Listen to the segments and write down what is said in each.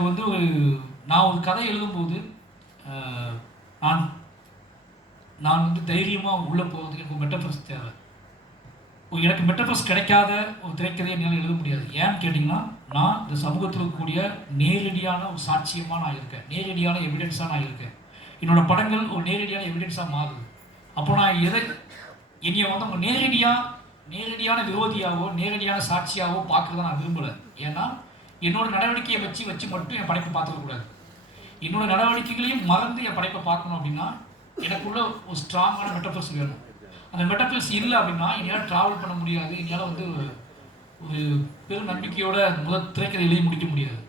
எனக்கு வந்து நான் ஒரு கதை எழுதும்போது நான் நான் வந்து தைரியமாக உள்ளே போகிறதுக்கு எனக்கு மெட்டஃபர்ஸ் தேவை. எனக்கு மெட்டஃபர்ஸ் கிடைக்காத ஒரு திரைக்கதையை என்னால் எழுத முடியாது. ஏன்னு கேட்டிங்கன்னா, நான் இந்த சமூகத்தில் இருக்கக்கூடிய நேரடியான ஒரு சாட்சியமாக நான் இருக்கேன், நேரடியான எவிடன்ஸாக நான் இருக்கேன். என்னோடய படங்கள் ஒரு நேரடியான எவிடன்ஸாக மாறுது. அப்போ நான் என்னைய வந்து அவங்க நேரடியான விரோதியாகவோ நேரடியான சாட்சியாகவோ பார்க்குறத நான் விரும்பலை. ஏன்னா என்னோட நடவடிக்கையை வச்சு மட்டும் என் படைப்பை பார்த்துக்கக்கூடாது. என்னோட நடவடிக்கைகளையும் மறந்து என் படைப்பை பார்க்கணும் அப்படின்னா எனக்குள்ள ஒரு ஸ்ட்ராங்கான மெட்டஃபர்ஸ் வேணும். அந்த மெட்டஃபர்ஸ் இல்லை அப்படின்னா என்னால் ட்ராவல் பண்ண முடியாது. என்னால் வந்து ஒரு பெரும் நம்பிக்கையோட முதல் திரைக்கதையிலேயே முடிக்க முடியாது.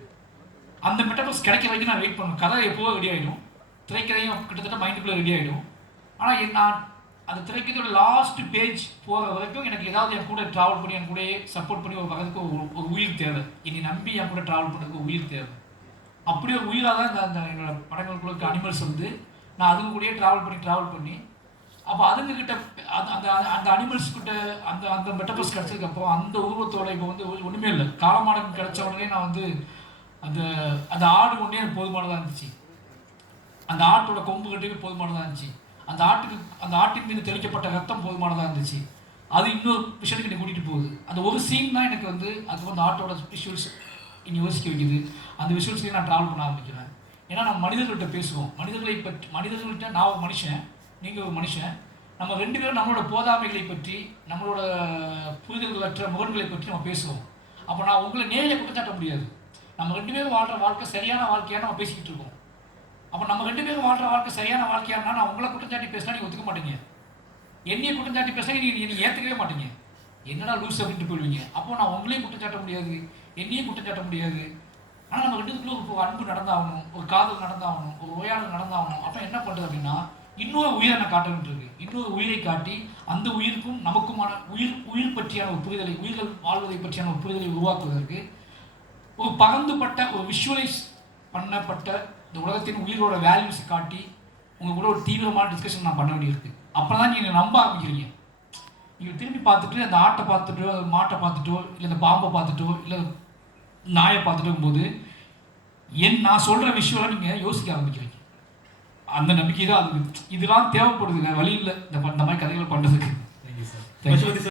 அந்த மெட்டஃபர்ஸ் கிடைக்க வரைக்கும் நான் வெயிட் பண்ணுவேன். கதை எப்போவோ ரெடி ஆகிடும், திரைக்கதையும் கிட்டத்தட்ட மைண்டுக்குள்ளே ரெடி ஆகிடும். ஆனால் நான் அந்த திரைக்கதையோட லாஸ்ட் பேஜ் போகிற வரைக்கும் எனக்கு ஏதாவது என் கூட ட்ராவல் பண்ணி என் கூட சப்போர்ட் பண்ணி ஒரு பக்கத்துக்கு ஒரு உயிர் தேவை. என்னை நம்பி என் கூட ட்ராவல் பண்ணுறதுக்கு உயிர் தேவை. அப்படி ஒரு உயிராக தான் அந்த என்னோடய படங்களுக்குள்ள அனிமல்ஸ் வந்து நான் அதுங்க கூடயே ட்ராவல் பண்ணி அப்போ அதுங்கக்கிட்ட அந்த அந்த அனிமல்ஸ் கிட்ட அந்த அந்த மெட்டபர்ஸ் கிடச்சதுக்கப்புறம் அந்த உருவத்தோட இப்போ வந்து ஒன்றுமே இல்லை. காலமாடம் கிடச்ச உடனே நான் வந்து அந்த ஆடு ஒன்றே எனக்கு போதுமானதாக இருந்துச்சு. அந்த ஆட்டோட கொம்பு கட்டுக்கு போதுமானதாக இருந்துச்சு. அந்த ஆட்டின் மீது தெளிக்கப்பட்ட ரத்தம் போதுமானதாக இருந்துச்சு. அது இன்னொரு விஷயத்துக்கு என்னை கூட்டிகிட்டு போகுது. அந்த ஒரு சீன் தான் எனக்கு வந்து அது வந்து ஆட்டோட விஷுவல்ஸ் என்னை யோசிக்க வைக்குது. அந்த விஷுவல்ஸ்லேயே நான் ட்ராவல் பண்ண ஆரம்பிக்கிறேன். ஏன்னா நம்ம மனிதர்கள்ட்ட பேசுவோம். மனிதர்கள்ட்ட நான் ஒரு மனுஷன், நீங்கள் ஒரு மனுஷன். நம்ம ரெண்டு பேரும் நம்மளோட போதாமைகளை பற்றி, நம்மளோட புரிதல்களற்ற முகன்களை பற்றி நம்ம பேசுவோம். அப்போ நான் உங்களை நேரில் குற்றச்சாட்ட முடியாது. நம்ம ரெண்டு பேரும் வாழ்கிற வாழ்க்கை சரியான வாழ்க்கையாக நம்ம பேசிக்கிட்டு இருக்கோம். அப்போ நம்ம ரெண்டு பேரும் வாழ்கிற வாழ்க்கை சரியான வாழ்க்கையானா நான் உங்களை குற்றச்சாட்டி பேசினா நீங்கள் ஒத்துக்க மாட்டீங்க. என்னையை குற்றச்சாட்டி பேசினா நீங்கள் ஏற்றுக்கவே மாட்டீங்க. என்னடா லூஸ் அப்படின்ட்டு போயிடுவீங்க. அப்போ நான் உங்களையும் குற்றச்சாட்ட முடியாது, என்னையும் குற்றச்சாட்ட முடியாது. ஆனால் நம்ம ரெண்டுக்குள்ள ஒரு அன்பு நடந்தாகணும், ஒரு காதல் நடந்தாகணும், ஒரு உரையாடல் நடந்தாகணும். அப்போ என்ன பண்ணுறது அப்படின்னா இன்னொரு உயிரை நான் காட்ட வேண்டியிருக்கு. இன்னொரு உயிரை காட்டி அந்த உயிருக்கும் நமக்குமான உயிர் பற்றியான ஒரு புரிதலை, உயிர்கள் வாழ்வதை பற்றியான ஒரு புரிதலை உருவாக்குவதற்கு ஒரு பகிர்ந்துபட்ட ஒரு விஷுவலைஸ் பண்ணப்பட்ட இந்த உலகத்தின் உயிரோட வேல்யூஸ் காட்டி உங்கள் கூட ஒரு தீவிரமான டிஸ்கஷன் நான் பண்ண வேண்டியிருக்கு. அப்போ தான் நீங்கள் நம்ப ஆரம்பிக்கிறீங்க. நீங்கள் திரும்பி பார்த்துட்டு அந்த ஆட்டை பார்த்துட்டோ, மாட்டை பார்த்துட்டோ, இல்லை இந்த பாம்பை பார்த்துட்டோ, இல்லை நாயை பார்த்துட்டு போது நான் சொல்கிற விஷயம்லாம் நீங்கள் யோசிக்க ஆரம்பிக்கிறீங்க. அந்த நம்பிக்கை தான் அது. இதெல்லாம் தேவைப்படுதுங்க, வழி இல்லை இந்த மாதிரி கதைகளை பண்ணுறதுக்கு.